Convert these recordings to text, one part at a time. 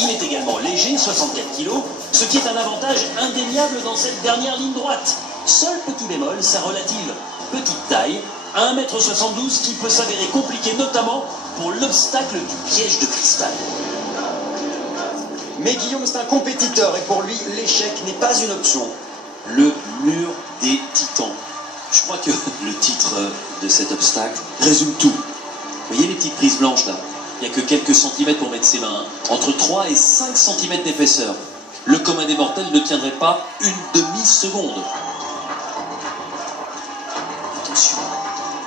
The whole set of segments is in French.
Il est également léger, 64 kg, ce qui est un avantage indéniable dans cette dernière ligne droite. Seul petit bémol, sa relative petite taille, 1,72 m, qui peut s'avérer compliqué notamment pour l'obstacle du piège de cristal. Mais Guillaume, c'est un compétiteur et pour lui, l'échec n'est pas une option. Le mur des titans. Je crois que le titre de cet obstacle résume tout. Vous voyez les petites prises blanches là? Il n'y a que quelques centimètres pour mettre ses mains. Entre 3 et 5 cm d'épaisseur. Le commun des mortels ne tiendrait pas une demi-seconde. Attention,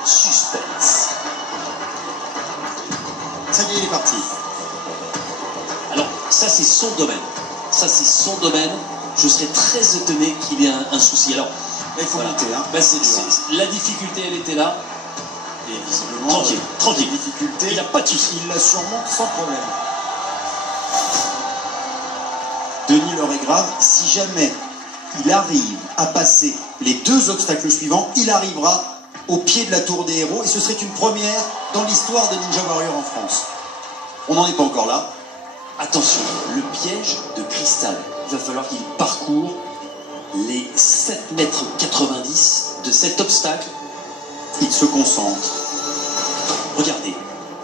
suspense. Ça y est, il est parti. Alors, ça c'est son domaine. Ça c'est son domaine. Je serais très étonné qu'il y ait un souci. Alors, il faut monter. Hein. Ben, la difficulté, elle était là. Et visiblement, tranquille. Difficulté, il n'a pas de souci. Il la surmonte sans problème. Denis Loregrave, si jamais il arrive à passer les deux obstacles suivants, il arrivera au pied de la tour des héros et ce serait une première dans l'histoire de Ninja Warrior en France. On n'en est pas encore là. Attention, le piège de cristal. Il va falloir qu'il parcourt les 7,90 m de cet obstacle. Il se concentre. Regardez,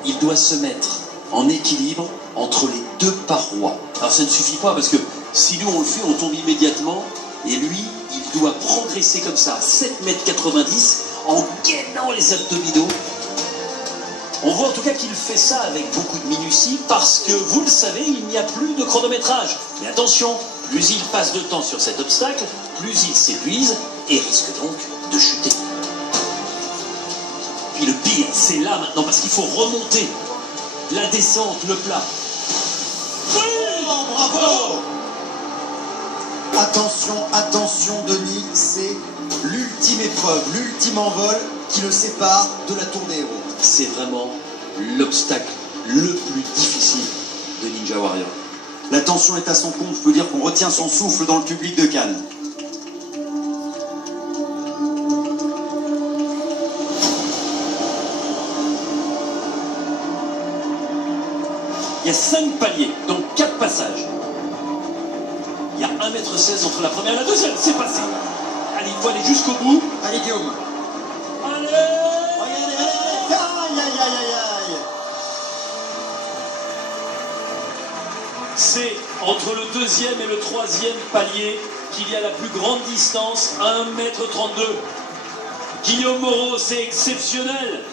il doit se mettre en équilibre entre les deux parois. Alors ça ne suffit pas parce que si nous on le fait, on tombe immédiatement et lui, il doit progresser comme ça, 7,90 m en gainant les abdominaux. On voit en tout cas qu'il fait ça avec beaucoup de minutie parce que, vous le savez, il n'y a plus de chronométrage. Mais attention, plus il passe de temps sur cet obstacle, plus il s'épuise et risque donc de chuter. Puis le pire, c'est là maintenant, parce qu'il faut remonter la descente, le plat. Oui, bravo! Attention, attention Denis, c'est l'ultime épreuve, l'ultime envol qui le sépare de la tour des héros. C'est vraiment l'obstacle le plus difficile de Ninja Warrior. La tension est à son comble, je peux dire qu'on retient son souffle dans le public de Cannes. Il y a 5 paliers, donc 4 passages. Il y a 1,16 m entre la première et la deuxième, c'est passé. Allez, il faut aller jusqu'au bout. Allez Guillaume. Allez! Regardez, aïe, aïe, aïe, aïe, aïe. C'est entre le deuxième et le troisième palier qu'il y a la plus grande distance, 1,32 m. Guillaume Moreau, c'est exceptionnel.